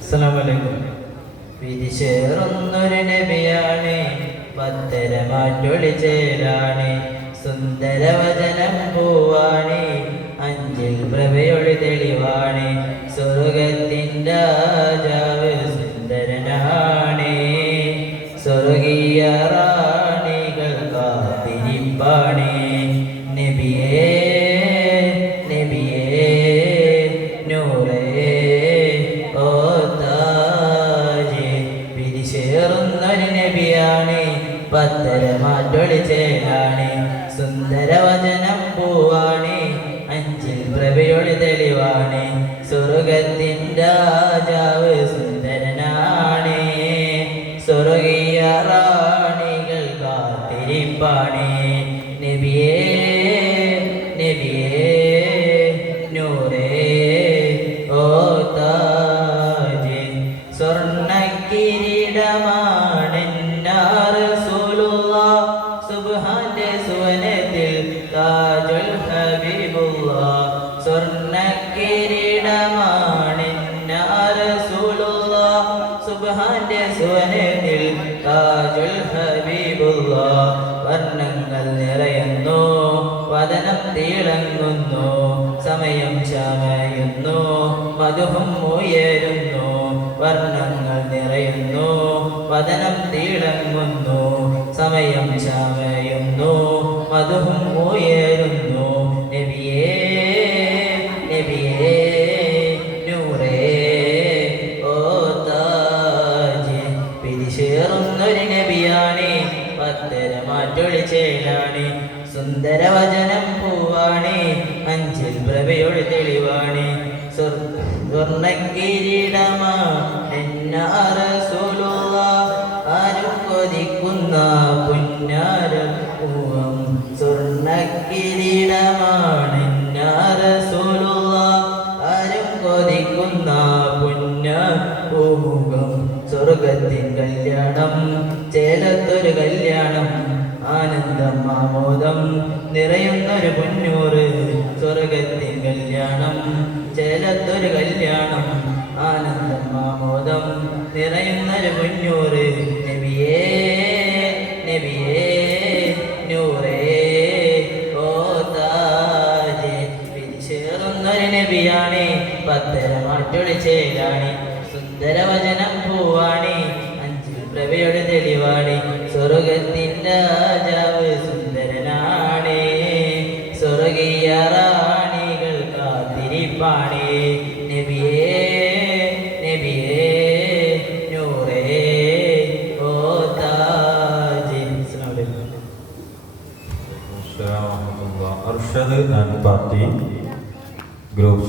അസ്സലാമലൈക്കും. വിരിശേറുന്നൊരു നബിയാണ്, പത്തരമാറ്റൊളി ചേലാണ്, സുന്ദരവചനം പൂവാണ്, അഞ്ചിൽ പ്രഭയൊളി തെളിവാണ്, സ്വർഗത്തിൻ്റെ രാജാവ് സുന്ദരനാണ്, സ്വർഗീയ റാണികൾ കാത്തിരിപ്പാണ്. നബിയേ നബിയേ നൂറേ ഓ താജ്. പിരിശേറുന്നൊരു നബിയാണ്, പത്തരമാറ്റൊളി ചേലാണ്, സുന്ദരവചനം പൂവാണ്, അഞ്ചിൽ പ്രഭയൊളി തെളിവാണ്, സ്വർഗത്തിൻ്റെ രാജാവ് സുന്ദരനാണ്, സ്വർഗീയ റാണികൾ കാത്തിരിപ്പാണ്. നബിയേ നബിയേ നൂറേ ഓ താജ്. സ്വർണ്ണക്കിരീടമാണെന്നാ റസൂലുള്ളാഹ്, സുബ്ഹാന്റെ സുവനത്തിൽ താജുൽ ഹബീബുള്ളാഹ്. സ്വർണ്ണക്കിരീടമാണെന്നാ റസൂലുള്ളാഹ്, സുബ്ഹാന്റെ സുവനത്തിൽ താജുൽ ഹബീബുള്ളാഹ്. വർണ്ണങ്ങൾ നിറയുന്നു, വദനം തിളങ്ങുന്നു, സമയം ചമയുന്നു, മധുഹം ഉയരുന്നു. വർണ്ണങ്ങൾ നിറയുന്നു, വദനം തിളങ്ങുന്നു, സമയം ചമയുന്നു, മധുഹം ഉയരുന്നു. നബിയേ നബിയേ നൂറേ ഓ താജ്. പിരിശേറുന്നൊരു നബിയാണ്, പത്തരമാറ്റൊളി ചേലാണ്, സുന്ദരവചനം പൂവാണ്, അഞ്ചിൽ പ്രഭയൊളി തെളിവാണ്, സ്വർണ്ണക്കിരീടമാണെന്നാ റസൂലുള്ളാഹ്, ആരും കൊതിക്കുന്ന പുന്നാരപ്പൂവം. സ്വർണ്ണക്കിരീടമാണെന്നാ റസൂലുള്ളാഹ്, ആരും കൊതിക്കുന്ന പുന്നാരപ്പൂമുഖം. സ്വർഗത്തിൻ കല്യാണം, ചേലത്തൊരു കല്യാണം, ആനന്ദം ആമോദം നിറയുന്നൊരു പൊന്നൂറ്. സ്വർഗത്തിൻ കല്യാണം, ചേലത്തൊരു കല്യാണം, ആനന്ദം ആമോദം നിറയുന്നൊരു പൊന്നൂറ്. നബിയേ നബിയേ നൂറേ ഓ താജ്. പിരിശേറുന്നൊരു നബിയാണ്, പത്തരമാറ്റൊളി ചേലാണ്, സുന്ദരവചനം പൂവാണ്, അഞ്ചിൽ പ്രഭയൊളി തെളിവാണ്, സ്വർഗത്തിൻ്റെ രാജാവ് സുന്ദരനാണ്, സ്വർഗീയ റാണികൾ കാത്തിരിപ്പാണ്. നബിയേ നബിയേ നൂറേ ഓ താജ്. Arshad and party group